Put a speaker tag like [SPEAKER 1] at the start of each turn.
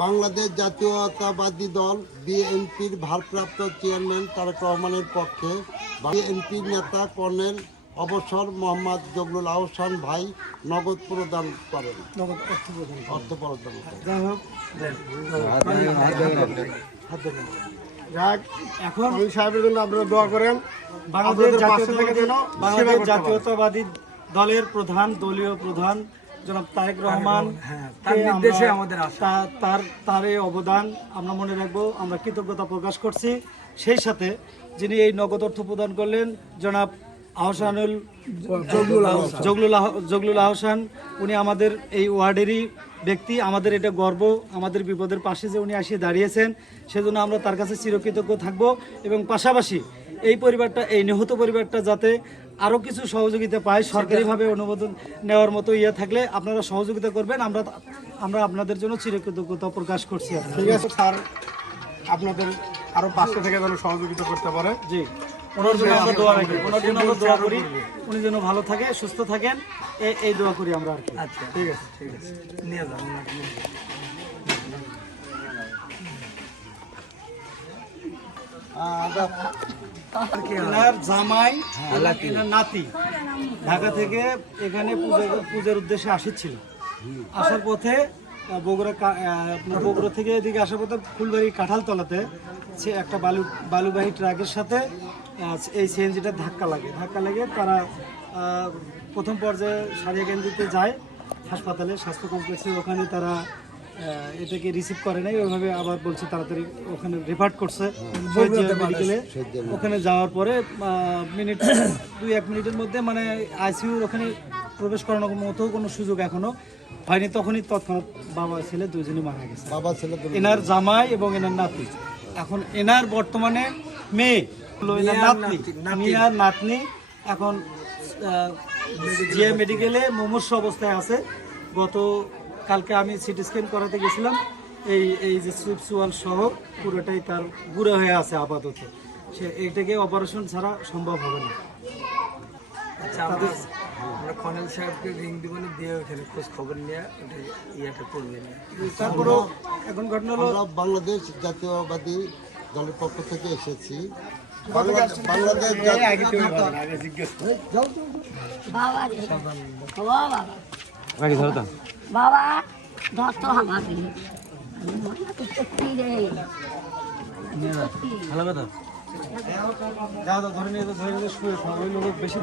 [SPEAKER 1] বাংলাদেশ জাতীয়তাবাদী দল বিএনপির ভারপ্রাপ্ত চেয়ারম্যান তারেক রহমানের পক্ষে বিএনপির নেতা কর্নেল অবসর মোহাম্মদ জগলুল আহসান ভাই নগদ প্রদান করেন।
[SPEAKER 2] অর্থ প্রদান করেন।
[SPEAKER 3] যাক
[SPEAKER 2] এখন
[SPEAKER 3] সাহেবের জন্য আপনারা দোয়া করেন।
[SPEAKER 2] বাংলাদেশ
[SPEAKER 3] আপনাদের পাশে থেকে
[SPEAKER 2] জাতীয়তাবাদী বাংলাদেশ দলের প্রধান দলীয় প্রধান জনাব তারেক রহমান
[SPEAKER 4] হ্যাঁ, তার নির্দেশে
[SPEAKER 2] আমরা-
[SPEAKER 4] আমাদের
[SPEAKER 2] তার তার এই অবদান আমরা মনে রাখব আমরা কৃতজ্ঞতা প্রকাশ করছি। সেই সাথে যিনি এই নগদ অর্থ প্রদান করলেন জনাব আহসানুল জগলুল জগলুল আহসান উনি আমাদের এই ওয়ার্ডেরই ব্যক্তি আমাদের এটা গর্ব আমাদের বিপদের পাশে যে উনি আসিয়ে দাঁড়িয়েছেন সেজন্য আমরা তার কাছে চিরকৃতজ্ঞ থাকব এবং পাশাপাশি এই পরিবারটা এই নিহত পরিবারটা যাতে আরও কিছু সহযোগিতা পায় সরকারিভাবে অনুমোদন নেওয়ার মতো ইয়ে থাকলে আপনারা সহযোগিতা করবেন আমরা আমরা আপনাদের জন্য চিরকৃতজ্ঞতা প্রকাশ করছি
[SPEAKER 3] ঠিক আছে স্যার আপনাদের আরও পাশে থেকে যেন সহযোগিতা করতে পারে।
[SPEAKER 2] জি। ওনার জন্য আমরা দোয়া রাখি। ওনার জন্য আমরা দোয়া করি। উনি যেন ভালো থাকে সুস্থ থাকেন এই- এই দোয়া করি আমরা আর কি।
[SPEAKER 4] আচ্ছা। ঠিক আছে ঠিক আছে। নিয়ে যান
[SPEAKER 2] জামাই নাতি। ঢাকা থেকে এখানে পূজা পূজার উদ্দেশ্যে আসছিল আসার পথে বগুড়া বগুড়া থেকে এদিকে আসার পথে ফুলবাড়ি কাঁঠালতলাতে সে একটা বালু, বালুবাহী ট্রাকের সাথে এই সিএনজিটা ধাক্কা লাগে। ধাক্কা লাগে তারা প্রথম পর্যায়ে সারিয়া কেন্দ্রিতে যায়, হাসপাতালে, স্বাস্থ্য কমপ্লেক্সে। ওখানে তারা এটাকে রিসিভ করে নাই ওইভাবে আবার বলছে তাড়াতাড়ি ওখানে রেফার্ট করছে। মেডিকেলে ওখানে যাওয়ার পরে মিনিট দুই এক মিনিটের মধ্যে মানে আইসিইউর ওখানে প্রবেশ করানোর মতো কোনো সুযোগ এখনও হয়নি। তখনই তৎক্ষণাৎ বাবা ছেলে দুজনই মারা গেছে।
[SPEAKER 1] বাবা ছেলে
[SPEAKER 2] এনার জামাই এবং এনার নাতি এখন এনার বর্তমানে মেয়ে নাতনি। মিয়ার নাতনি এখন জিএ মেডিকেলে মুমূর্ষ অবস্থায় আছে গত কালকে আমি সিটি স্ক্যান করাতে গেছিলাম। এই এই যে সুইপস ওয়াল সহ পুরোটাই তার গুঁড়ো হয়ে আছে আপাতত। সে এইটাকে অপারেশন ছাড়া সম্ভব হবে না।
[SPEAKER 4] আচ্ছা আমরা খনেল সাহেবকে রিং দিব না দিয়ে ওখানে খোঁজ খবর নিয়ে ওটা ইয়েটা করবে। না
[SPEAKER 2] তারপরেও এখন ঘটনা হলো
[SPEAKER 1] বাংলাদেশ জাতীয়বাদী দলের পক্ষ থেকে এসেছি। বাংলাদেশ
[SPEAKER 5] বাবা ধরো বাবা দশ তো আমাকে ভালো কথা।
[SPEAKER 2] যাও তো ধরে নিয়ে তো ধরে নিয়ে শুয়ে। ওই লোক বেশি